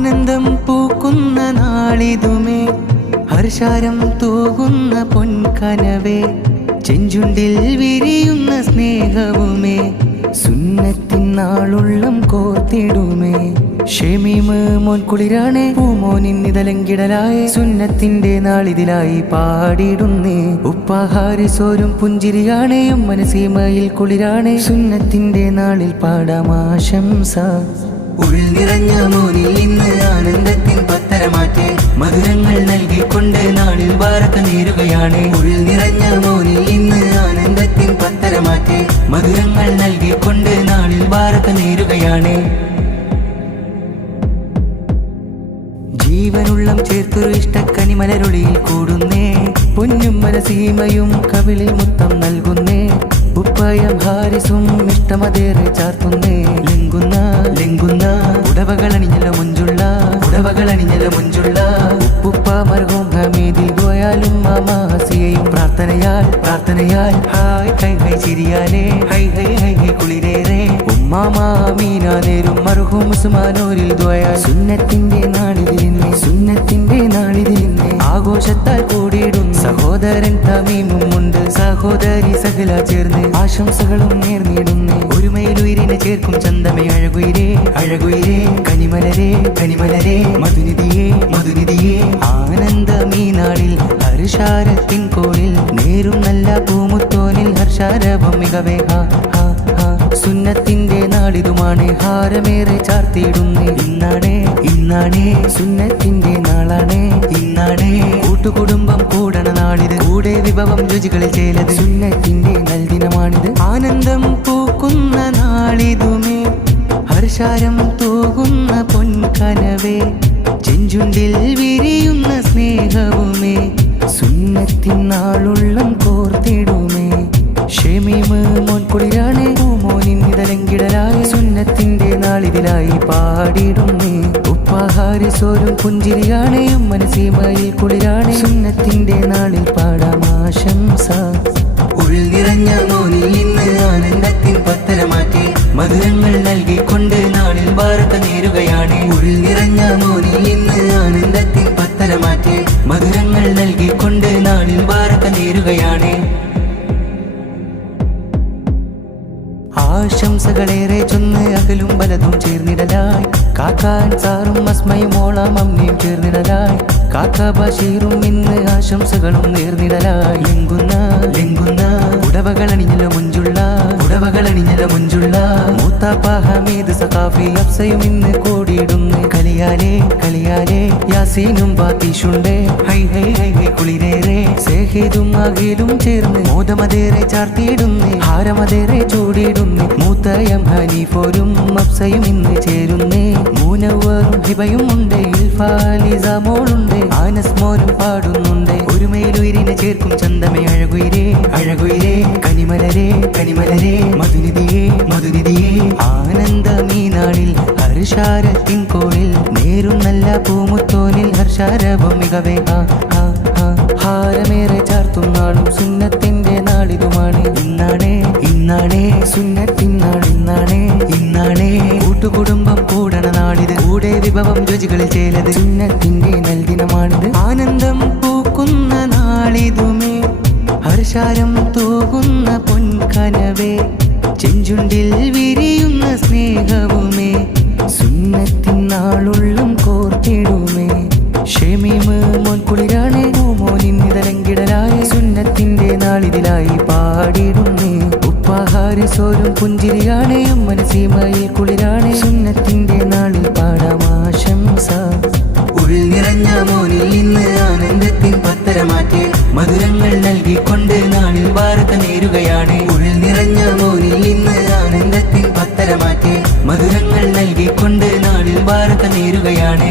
ആനന്ദം പൂക്കുന്ന നാളിതുമേ, ഹർഷാരം തൂകുന്ന പൊൻകനവേ, ചെഞ്ചുണ്ടിൽ വിരിയുന്ന സ്നേഹവുമേ, സുന്നത്തിൻ നാളുള്ളം കോർത്തിടുമേ. ഷെമീമ് മോൻ കുളിരാണേ, പൂമോനിന്നിതലങ്കിടലായേ, സുന്നത്തിന്റെ നാളിതിലായി പാടിടുന്നേ. ഉപ്പാഹാരിസോരും പുഞ്ചിരിയാണേ, മനസീമയിൽ കുളിരാണേ, സുന്നത്തിന്റെ നാളിൽ പാടാമാശംസ. ഉള്ളിൽ നിറഞ്ഞ മോനിൽ ഇന്ന് ആനന്ദത്തിൻ പത്തരമാറ്റേ, മധുരങ്ങൾ നൽകിക്കൊണ്ട് നാളിൽ ബാറക്ക നേരുകയാണ്. ഉള്ളിൽ നിറഞ്ഞ മോനിൽ ഇന്ന് ആനന്ദത്തിൻ പത്തരമാറ്റേ, മധുരങ്ങൾ നൽകിക്കൊണ്ട് നാളിൽ ബാറക്ക നേരുകയാണ്. ജീവനുള്ളം ചേർത്തൊരു ഇഷ്ടക്കനി മലരൊളിയിൽ കൂടുന്നേ, പൊന്നും മനസീമയും കവിളിൽ മുത്തം നൽകുന്നേ. ഉപ്പായം ഹാരിസും ഇഷ്ടമതേറെ ചാർത്തുന്നേ, ലെങ്കുന്ന ലെങ്കുന്ന ഉടവകളണിഞ്ഞല മുഞ്ചുള്ള, ഉടവകളണിഞ്ഞല മുഞ്ചുള്ള. ഉപ്പുപ്പ മർഹൂം ഹമീദിൽ ഗോയാലും മാമ ഹസിയയും പ്രാർത്ഥനയാൽ പ്രാർത്ഥനയാൽ ഹായ് ഹൈ ഹൈ ചിരിയാലേ, ഹൈ ഹൈ ഹൈ ഹൈ കുളിരേറെ. ഉമ്മാമ അമീന നേരും മർഹൂം ഉസ്മാനോരിൽ ദ്വയാൽ, സുന്നത്തിന്റെ നാളിതിലിന്നെ, സുന്നത്തിന്റെ നാളിതിലിന്നെ. ആഘോഷത്താൽ കൂടിയിടും സഹോദരൻ തമീമും ഉണ്ട്, സഹോദരി സകല ചേർന്ന് ആശംസകളും നേർന്നിടുന്നേ. ഒരുമയിലുയിരിനെ ചേർക്കും ചന്തമേ അഴകുയിരേ, അഴകുയിരേ. കനിമലരേ കനിമലരേ, മധുനിധിയേ മധുനിധിയേ. ആനന്ദമീ നാളിൽ ഹർഷാരത്തിൻ കോണിൽ, നേരും നല്ല പൂമുത്തോനിൽ ഹർഷാരവം മികവേ. സുന്നത്തിന്റെ നാളിതുമാണ്, ഹാരമേറെ ചാർത്തിയിടുന്നേ. ഇന്നാണേ ഇന്നാണേ സുന്നത്തിന്റെ നാളാണേ, ഇന്നാണേ കൂട്ടുകുടുംബം കൂടണ നാളിത്, കൂടെ വിഭവം രുചികളിൽ ചേലത്, സുന്നത്തിന്റെ നൽദിനമാണിത്. ആനന്ദം പൂക്കുന്ന നാളിതുമേ, ഹർഷാരം തൂകുന്ന പൊൻകനവേ, ചെഞ്ചുണ്ടിൽ വിരിയുന്ന സ്നേഹവുമേ, സുന്നത്തിൻ നാളുള്ളം കോർത്തിടുമേ. ഷെമീമ് മോൻ കുളിരാണേ, പൂമോനിന്നിതലങ്കിടലായേ, സുന്നത്തിന്റെ നാളിതിലായി പാടിടുന്നേ. ഉപ്പാഹാരിസോരും പുഞ്ചിരിയാണേ, മനസീമയിൽ കുളിരാണേ, സുന്നത്തിന്റെ നാളിൽ പാടാമാശംസ. ഉള്ളിൽ നിറഞ്ഞ മോനിൽ ഇന്ന് ആനന്ദത്തിൻ പത്തരമാറ്റേ, മധുരങ്ങൾ നൽകിക്കൊണ്ട് നാളിൽ ബാറക്ക നേരുകയാണ്. ഉള്ളിൽ നിറഞ്ഞ മോനിൽ ഇന്ന് ആനന്ദത്തിൻ പത്തരമാറ്റേ, മധുരങ്ങൾ നൽകിക്കൊണ്ട് നാളിൽ ബാറക്ക നേരുകയാണ്. ആശംസകളേറെ ചൊന്ന് അകലും ബലതും ചേർന്നിടലായി, കാക്കാൻ സാറും മസ്മയും ഓളാം അമ്മയും ചേർന്നിടലായി, കാക്ക ബഷീറും ഇന്ന് ആശംസകളും നേർന്നിടലായി. ലെങ്കുന്ന ലെങ്കുന്ന ഉടവകളണിഞ്ഞല മുഞ്ചുള്ള, ഉടവകളണിഞ്ഞല മുഞ്ചുള്ള. മൂത്താപ്പ ഹമീദ് സഖാഫി അഫ്സയും ഇന്ന് കൂടിയിടുന്നു, കളിയാലേ കളിയാലേ. യാസീനും ബാത്തിഷുണ്ടേ, ഹൈ ഹൈ ഹൈ ഹൈ കുളിരേറെ. സേഹിദും അഖിലും ചേർന്ന് മോദമതേറെ ചാർത്തിയിടുന്നേ, ഹാരമതേറെ ചൂടിയിടുന്നേ. മൂത്തയം ഹനീഫോരും അഫ്സയും ഇന്ന് ചേരുന്നേ, മൂനവറും ഹിബയും ഉണ്ട്, ഇൽഫാലിസമോളുണ്ട്, ആനസ് മോനും പാടുന്നുണ്ട്. ഒരുമയിലുയിരിനെ ചേർക്കും ചന്തമേ അഴകുയിരേ, അഴകുയിരേ. കനിമലരേ കനിമലരേ, മധുനിധിയേ മധുനിധിയേ. ആനന്ദമീ നാളിൽ ഹർഷാരത്തിൻ കോണിൽ, നേരും നല്ല പൂമുത്തോനിൽ ഹർഷാരവം മികവേ. ഹാരമേറെ ചാർത്തും നാളും സുന്നത്തിന്റെ നാളിതുമാണ്, ഇന്നാണേ ഇന്നാണേ സുന്നത്തിൻ നാൾ, ഇന്നാണേ ഇന്നാണേ കൂട്ടുകുടുംബം കൂടണ നാളിത്, കൂടെ വിഭവം രുചികളിൽ ചേലത്, സുന്നത്തിന്റെ നൽദിനമാണിത്. ആനന്ദം പൂക്കുന്ന നാളിതുമേ, ഹർഷാരം തൂകുന്ന പൊൻകനവേ, ചെഞ്ചുണ്ടിൽ വിരിയുന്ന സ്നേഹവുമേ, സുന്നത്തിൻ നാളുള്ളം കോർത്തിടുമേ. ഷെമീമ് മോൻ കുളിരാണേ, പൂമോനിന്നിതലങ്കിടലായേ, സുന്നത്തിന്റെ നാളിതിലായി പാടിടുന്നേ. ഉപ്പാഹാരിസോരും പുഞ്ചിരിയാണേ, മനസീമയിൽ കുളിരാണേ, സുന്നത്തിന്റെ നാളിൽ പാടാമാശംസ. ഉള്ളിൽ നിറഞ്ഞ മോനിൽ ഇന്ന് ആനന്ദത്തിൻ പത്തരമാറ്റേ, മധുരങ്ങൾ നൽകിക്കൊണ്ട് നാളിൽ ബാറക്ക നേരുകയാണ്. ഉള്ളിൽ നിറഞ്ഞ മോനിൽ ഇന്ന് ആനന്ദത്തിൻ പത്തരമാറ്റേ, മധുരങ്ങൾ നൽകിക്കൊണ്ട് നാളിൽ ബാറക്ക നേരുകയാണ്.